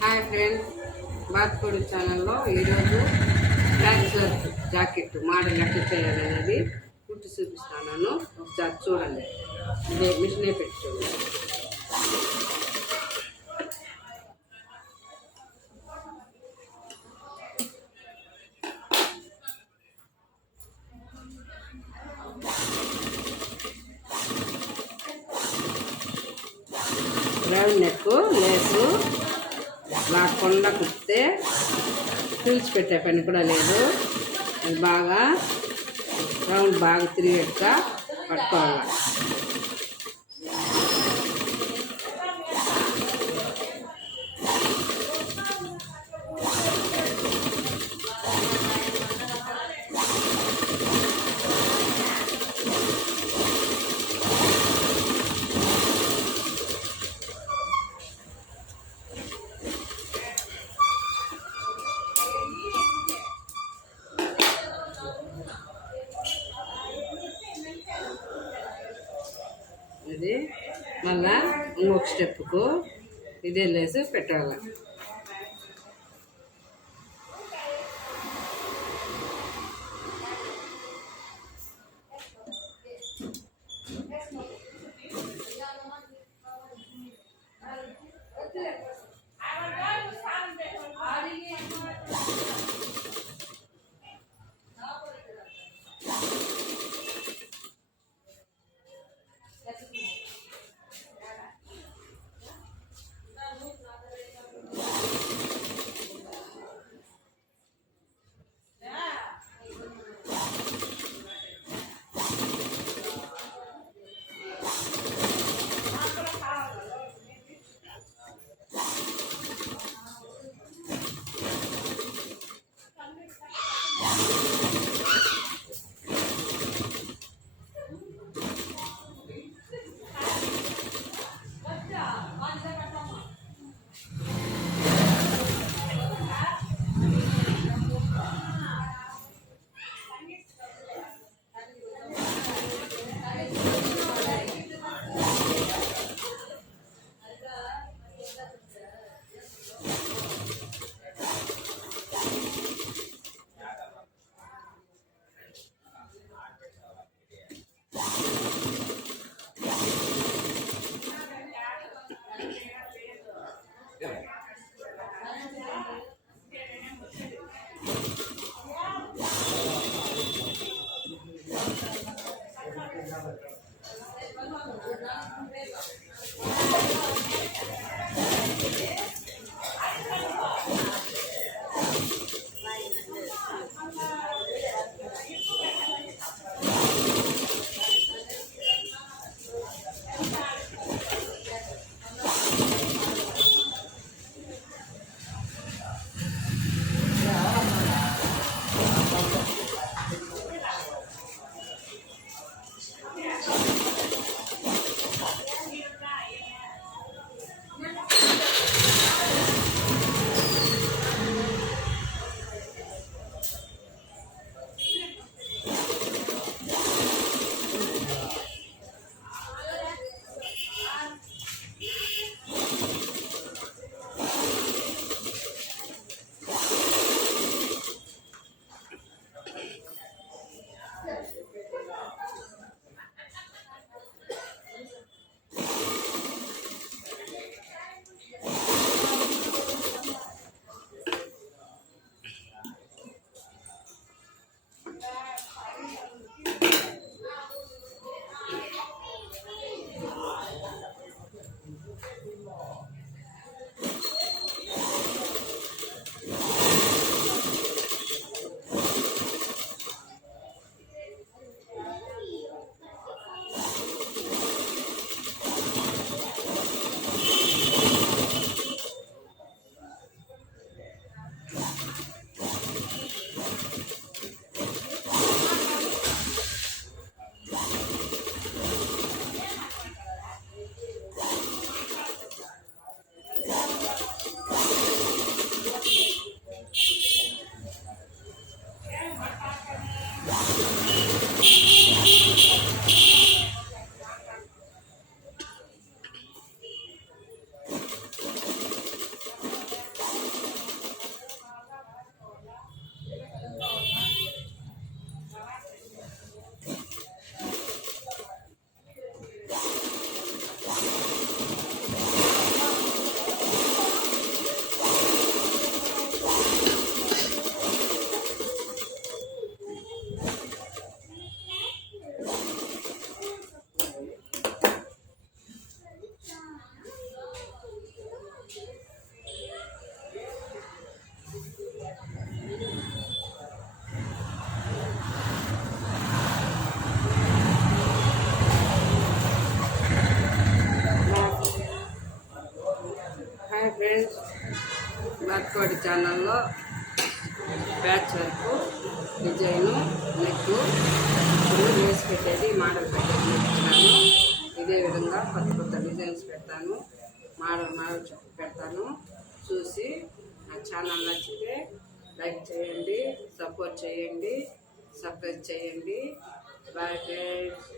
Hi friends, బాత్పూడి ఛానల్లో ఈరోజు బ్యాచిలర్ జాకెట్ మోడల్ ఎట్లా చేయాలనేది కుట్టి చూపిస్తాను. ఒకసారి చూడండి. ఇదే మిషనే పెట్టి చూడండి. రౌండ్ నెక్ లేసు లాక్కుండా కుడితే పీల్చిపెట్టే పని కూడా లేదు. అది బాగా రౌండ్ బాగా తిరిగేట్టుగా పట్టుకోవాలి. ఇది మళ్ళా ఇంకొక స్టెప్కు ఇదే లేసి పెట్టాలి. కోడి ఛానల్లో బ్యాచ్ వరకు డిజైను నెక్కు వేసి పెట్టేది మోడల్ పెట్టేది ఇచ్చినాను. ఇదే విధంగా కొత్త కొత్త డిజైన్స్ పెడతాను, మోడల్ పెడతాను. చూసి నా ఛానల్ నచ్చితే లైక్ చేయండి, సపోర్ట్ చేయండి, సబ్స్క్రైబ్ చేయండి. Bye friends.